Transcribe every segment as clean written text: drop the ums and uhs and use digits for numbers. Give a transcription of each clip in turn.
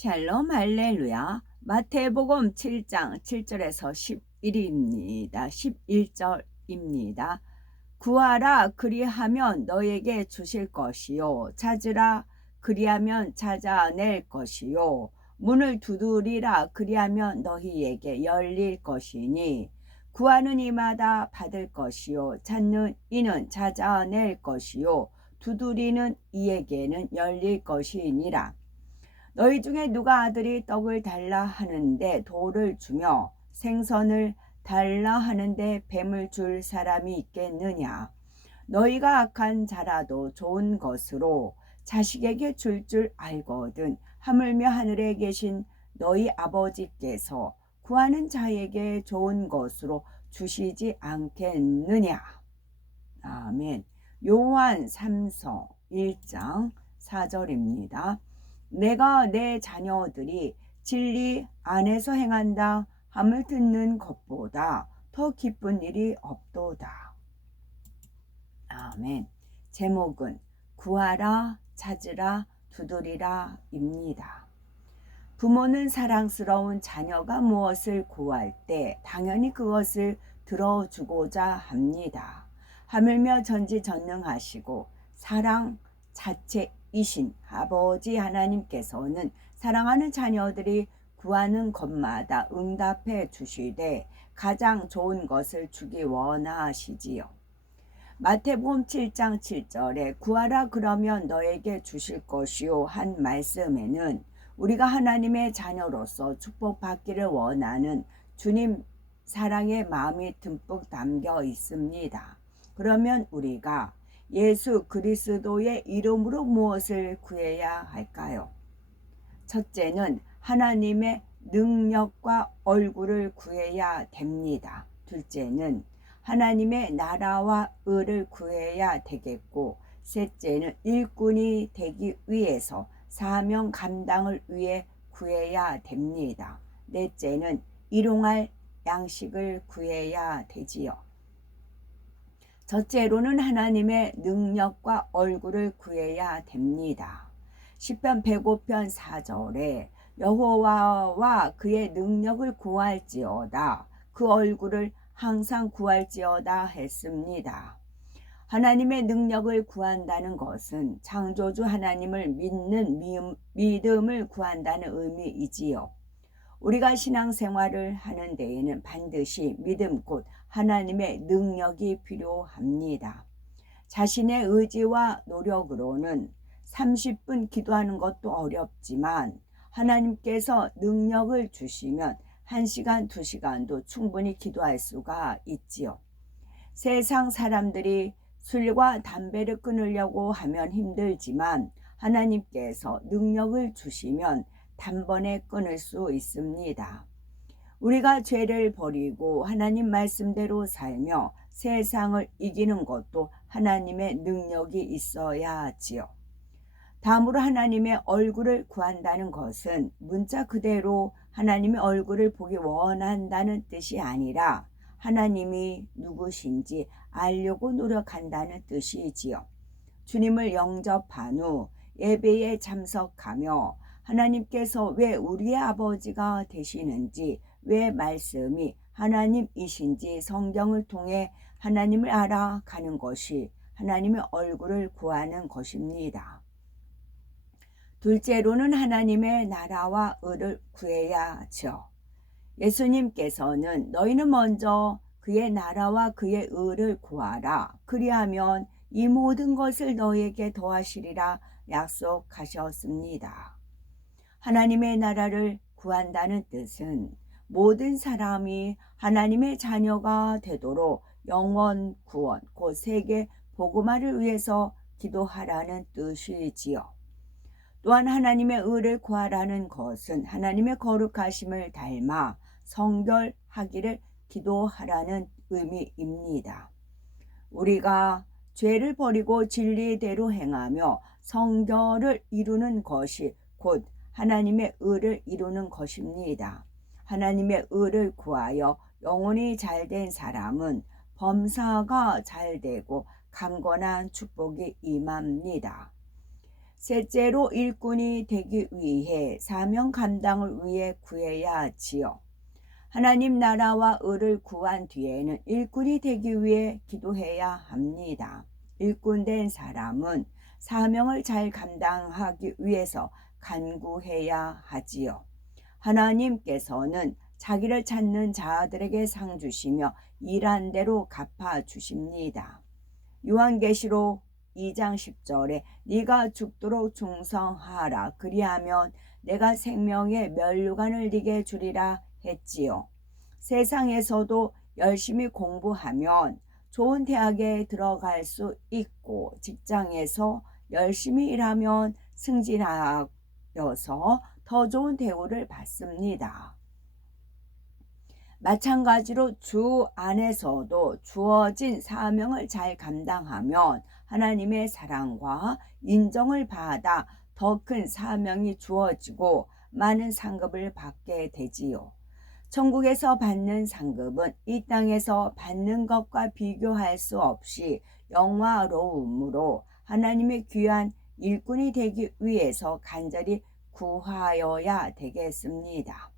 샬롬 할렐루야. 마태복음 7장 7절에서 11입니다. 11절입니다. 구하라 그리하면 너에게 주실 것이요 찾으라 그리하면 찾아낼 것이요 문을 두드리라 그리하면 너희에게 열릴 것이니 구하는 이마다 받을 것이요 찾는 이는 찾아낼 것이요 두드리는 이에게는 열릴 것이니라. 너희 중에 누가 아들이 떡을 달라 하는데 돌을 주며 생선을 달라 하는데 뱀을 줄 사람이 있겠느냐. 너희가 악한 자라도 좋은 것으로 자식에게 줄 알거든 하물며 하늘에 계신 너희 아버지께서 구하는 자에게 좋은 것으로 주시지 않겠느냐. 아멘. 요한 3서 1장 4절입니다. 내가 내 자녀들이 진리 안에서 행한다 함을 듣는 것보다 더 기쁜 일이 없도다. 아멘. 제목은 구하라 찾으라 두드리라 입니다. 부모는 사랑스러운 자녀가 무엇을 구할 때 당연히 그것을 들어주고자 합니다. 하물며 전지전능하시고 사랑 자체이신 아버지 하나님께서는 사랑하는 자녀들이 구하는 것마다 응답해 주시되 가장 좋은 것을 주기 원하시지요. 마태복음 7장 7절에 구하라 그러면 너에게 주실 것이요 한 말씀에는 우리가 하나님의 자녀로서 축복받기를 원하는 주님 사랑의 마음이 듬뿍 담겨 있습니다. 그러면 우리가 예수 그리스도의 이름으로 무엇을 구해야 할까요? 첫째는 하나님의 능력과 얼굴을 구해야 됩니다. 둘째는 하나님의 나라와 의를 구해야 되겠고, 셋째는 일꾼이 되기 위해서 사명 감당을 위해 구해야 됩니다. 넷째는 일용할 양식을 구해야 되지요. 첫째로는 하나님의 능력과 얼굴을 구해야 됩니다. 시편 105편 4절에 여호와와 그의 능력을 구할지어다 그 얼굴을 항상 구할지어다 했습니다. 하나님의 능력을 구한다는 것은 창조주 하나님을 믿는 믿음을 구한다는 의미이지요. 우리가 신앙생활을 하는 데에는 반드시 믿음 곧 하나님의 능력이 필요합니다. 자신의 의지와 노력으로는 30분 기도하는 것도 어렵지만 하나님께서 능력을 주시면 1시간, 2시간도 충분히 기도할 수가 있지요. 세상 사람들이 술과 담배를 끊으려고 하면 힘들지만 하나님께서 능력을 주시면 단번에 끊을 수 있습니다. 우리가 죄를 버리고 하나님 말씀대로 살며 세상을 이기는 것도 하나님의 능력이 있어야 하지요. 다음으로 하나님의 얼굴을 구한다는 것은 문자 그대로 하나님의 얼굴을 보기 원한다는 뜻이 아니라 하나님이 누구신지 알려고 노력한다는 뜻이지요. 주님을 영접한 후 예배에 참석하며 하나님께서 왜 우리의 아버지가 되시는지, 왜 말씀이 하나님이신지 성경을 통해 하나님을 알아가는 것이 하나님의 얼굴을 구하는 것입니다. 둘째로는 하나님의 나라와 의를 구해야 하죠. 예수님께서는 너희는 먼저 그의 나라와 그의 의를 구하라. 그리하면 이 모든 것을 너희에게 더하시리라 약속하셨습니다. 하나님의 나라를 구한다는 뜻은 모든 사람이 하나님의 자녀가 되도록 영원 구원, 곧 세계 복음화를 위해서 기도하라는 뜻이지요. 또한 하나님의 의를 구하라는 것은 하나님의 거룩하심을 닮아 성결하기를 기도하라는 의미입니다. 우리가 죄를 버리고 진리대로 행하며 성결을 이루는 것이 곧 하나님의 의를 이루는 것입니다. 하나님의 의를 구하여 영혼이 잘된 사람은 범사가 잘되고 강건한 축복이 임합니다. 셋째로 일꾼이 되기 위해 사명 감당을 위해 구해야 하지요. 하나님 나라와 의를 구한 뒤에는 일꾼이 되기 위해 기도해야 합니다. 일꾼된 사람은 사명을 잘 감당하기 위해서 간구해야 하지요. 하나님께서는 자기를 찾는 자들에게 상 주시며 일한 대로 갚아 주십니다. 요한계시록 2장 10절에 네가 죽도록 충성하라 그리하면 내가 생명의 면류관을 네게 주리라 했지요. 세상에서도 열심히 공부하면 좋은 대학에 들어갈 수 있고 직장에서 열심히 일하면 승진하여서 더 좋은 대우를 받습니다. 마찬가지로 주 안에서도 주어진 사명을 잘 감당하면 하나님의 사랑과 인정을 받아 더 큰 사명이 주어지고 많은 상급을 받게 되지요. 천국에서 받는 상급은 이 땅에서 받는 것과 비교할 수 없이 영화로우므로 하나님의 귀한 일꾼이 되기 위해서 간절히 구하여야 되겠습니다.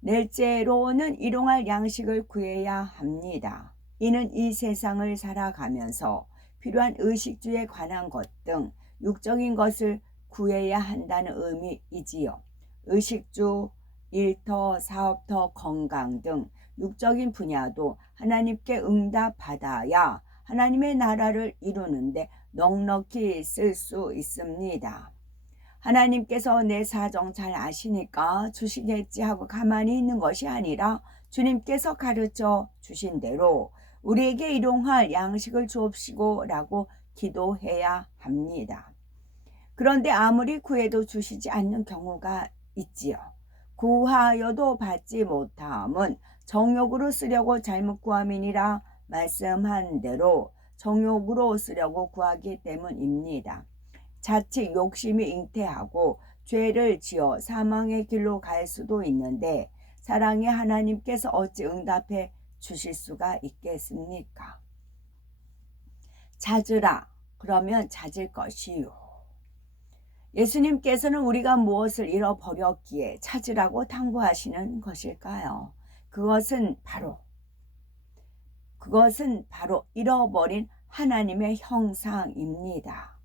넷째로는 일용할 양식을 구해야 합니다. 이는 이 세상을 살아가면서 필요한 의식주에 관한 것 등 육적인 것을 구해야 한다는 의미이지요. 의식주, 일터, 사업터, 건강 등 육적인 분야도 하나님께 응답받아야 하나님의 나라를 이루는데 넉넉히 쓸 수 있습니다. 하나님께서 내 사정 잘 아시니까 주시겠지 하고 가만히 있는 것이 아니라 주님께서 가르쳐 주신 대로 우리에게 일용할 양식을 주옵시고 라고 기도해야 합니다. 그런데 아무리 구해도 주시지 않는 경우가 있지요. 구하여도 받지 못함은 정욕으로 쓰려고 잘못 구함이니라 말씀한 대로 정욕으로 쓰려고 구하기 때문입니다. 자칫 욕심이 잉태하고 죄를 지어 사망의 길로 갈 수도 있는데 사랑의 하나님께서 어찌 응답해 주실 수가 있겠습니까? 찾으라 그러면 찾을 것이요. 예수님께서는 우리가 무엇을 잃어버렸기에 찾으라고 당부하시는 것일까요? 그것은 바로 잃어버린 하나님의 형상입니다.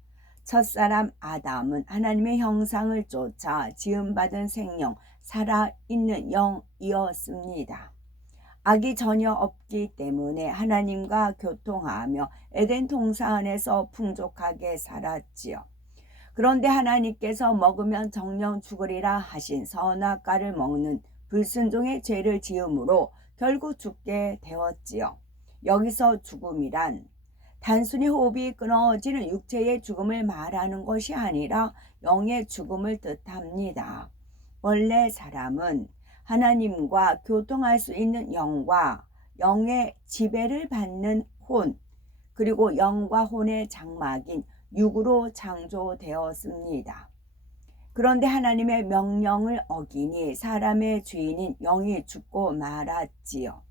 첫사람 아담은 하나님의 형상을 쫓아 지음받은 생명, 살아있는 영이었습니다. 악이 전혀 없기 때문에 하나님과 교통하며 에덴 동산 안에서 풍족하게 살았지요. 그런데 하나님께서 먹으면 정령 죽으리라 하신 선악과를 먹는 불순종의 죄를 지음으로 결국 죽게 되었지요. 여기서 죽음이란 단순히 호흡이 끊어지는 육체의 죽음을 말하는 것이 아니라 영의 죽음을 뜻합니다. 원래 사람은 하나님과 교통할 수 있는 영과 영의 지배를 받는 혼, 그리고 영과 혼의 장막인 육으로 창조되었습니다. 그런데 하나님의 명령을 어기니 사람의 주인인 영이 죽고 말았지요.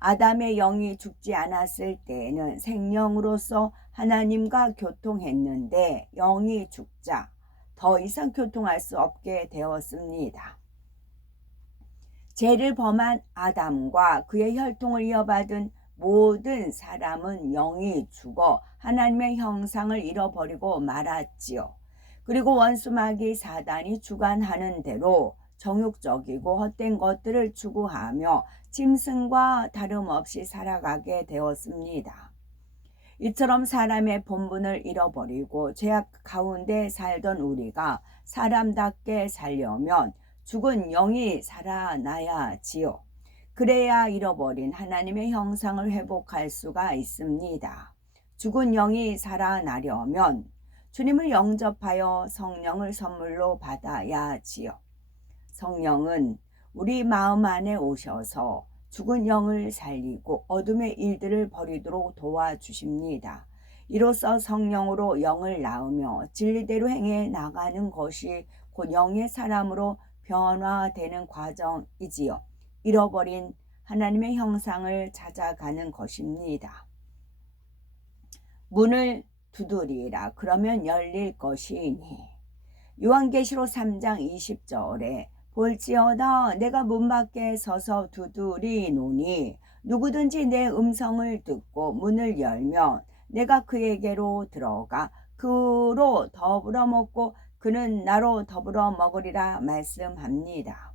아담의 영이 죽지 않았을 때에는 생명으로서 하나님과 교통했는데 영이 죽자 더 이상 교통할 수 없게 되었습니다. 죄를 범한 아담과 그의 혈통을 이어받은 모든 사람은 영이 죽어 하나님의 형상을 잃어버리고 말았지요. 그리고 원수마귀 사단이 주관하는 대로 정욕적이고 헛된 것들을 추구하며 짐승과 다름없이 살아가게 되었습니다. 이처럼 사람의 본분을 잃어버리고 죄악 가운데 살던 우리가 사람답게 살려면 죽은 영이 살아나야지요. 그래야 잃어버린 하나님의 형상을 회복할 수가 있습니다. 죽은 영이 살아나려면 주님을 영접하여 성령을 선물로 받아야지요. 성령은 우리 마음 안에 오셔서 죽은 영을 살리고 어둠의 일들을 버리도록 도와주십니다. 이로써 성령으로 영을 낳으며 진리대로 행해 나가는 것이 곧 영의 사람으로 변화되는 과정이지요. 잃어버린 하나님의 형상을 찾아가는 것입니다. 문을 두드리라. 그러면 열릴 것이니. 요한계시록 3장 20절에 볼지어다 내가 문 밖에 서서 두드리노니 누구든지 내 음성을 듣고 문을 열면 내가 그에게로 들어가 그로 더불어 먹고 그는 나로 더불어 먹으리라 말씀합니다.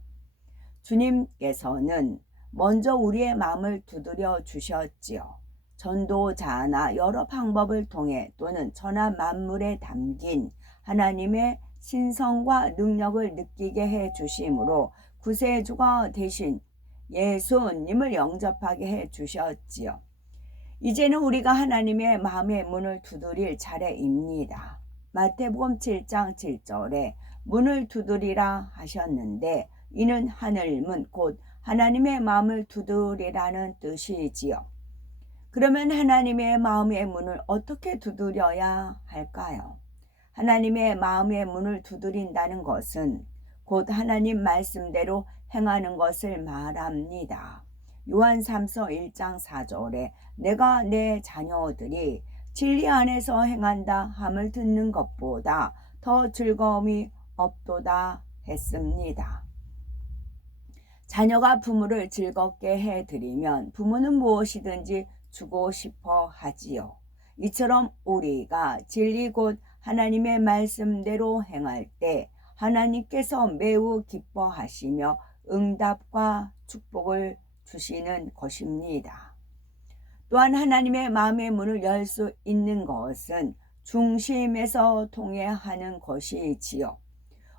주님께서는 먼저 우리의 마음을 두드려 주셨지요. 전도자나 여러 방법을 통해 또는 천하 만물에 담긴 하나님의 신성과 능력을 느끼게 해 주심으로 구세주가 되신 예수님을 영접하게 해 주셨지요. 이제는 우리가 하나님의 마음의 문을 두드릴 차례입니다. 마태복음 7장 7절에 문을 두드리라 하셨는데 이는 하늘문 곧 하나님의 마음을 두드리라는 뜻이지요. 그러면 하나님의 마음의 문을 어떻게 두드려야 할까요? 하나님의 마음의 문을 두드린다는 것은 곧 하나님 말씀대로 행하는 것을 말합니다. 요한 3서 1장 4절에 내가 내 자녀들이 진리 안에서 행한다 함을 듣는 것보다 더 즐거움이 없도다 했습니다. 자녀가 부모를 즐겁게 해드리면 부모는 무엇이든지 주고 싶어 하지요. 이처럼 우리가 진리 곧 하나님의 말씀대로 행할 때 하나님께서 매우 기뻐하시며 응답과 축복을 주시는 것입니다. 또한 하나님의 마음의 문을 열 수 있는 것은 중심에서 통해 하는 것이지요.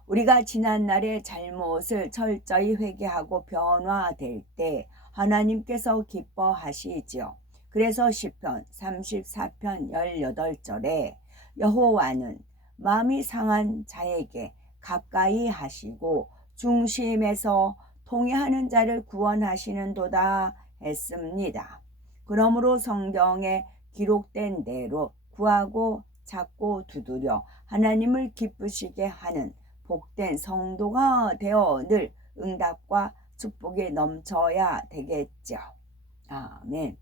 우리가 지난날의 잘못을 철저히 회개하고 변화될 때 하나님께서 기뻐하시지요. 그래서 시편 34편 18절에 여호와는 마음이 상한 자에게 가까이 하시고 중심에서 통해하는 자를 구원하시는도다 했습니다. 그러므로 성경에 기록된 대로 구하고 찾고 두드려 하나님을 기쁘시게 하는 복된 성도가 되어 늘 응답과 축복이 넘쳐야 되겠죠. 아멘.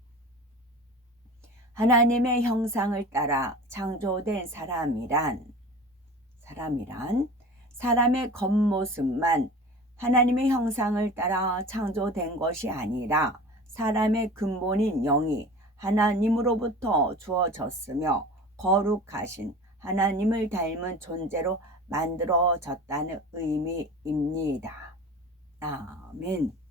하나님의 형상을 따라 창조된 사람이란 사람의 겉모습만 하나님의 형상을 따라 창조된 것이 아니라 사람의 근본인 영이 하나님으로부터 주어졌으며 거룩하신 하나님을 닮은 존재로 만들어졌다는 의미입니다. 아멘.